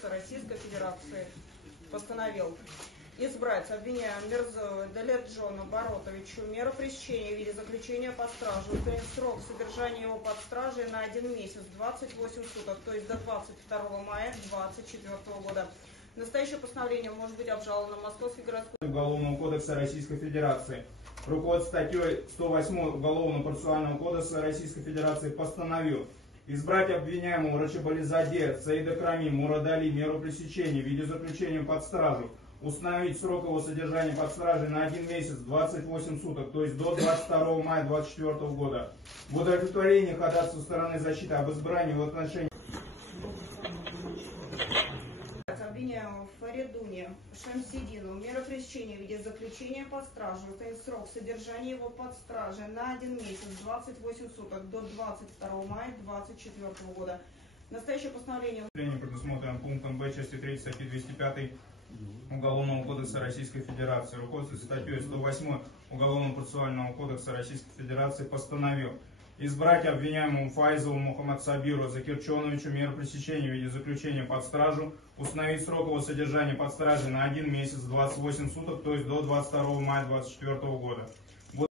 кодекса Российской Федерации постановил избрать обвиняемого Мирзоева Далерджона Баротовича меру пресечения в виде заключения под стражу, установить срок содержания его под стражей на 1 месяц, 28 суток, то есть до 22 мая 2024 года. Настоящее постановление может быть обжаловано Московской городской Уголовного кодекса Российской Федерации. Руководство статьей 108 Уголовного процессуального кодекса Российской Федерации постановил избрать обвиняемого Рачабализаде Саида Крами Мурадали меру пресечения в виде заключения под стражу, установить срок его содержания под стражей на 1 месяц, 28 суток, то есть до 22 мая 2024 года. В удовлетворении ходатайства стороны защиты об избрании в отношении обвиняемого Фаридуне Шамсидину меру пресечения в виде заключения под стражу, установить срок содержания его под стражей на 1 месяц, 28 суток, до 22 мая 2024 года. Настоящее постановление предусмотрено пунктом Б части 3 статьи 205 Уголовного кодекса Российской Федерации. Руководство статьей 108 Уголовного процессуального кодекса Российской Федерации постановил избрать обвиняемому Файзову Мухаммад Сабиру Закирчоновичу меру пресечения в виде заключения под стражу, установить срок его содержания под стражей на 1 месяц, 28 суток, то есть до 22 мая 2024 года.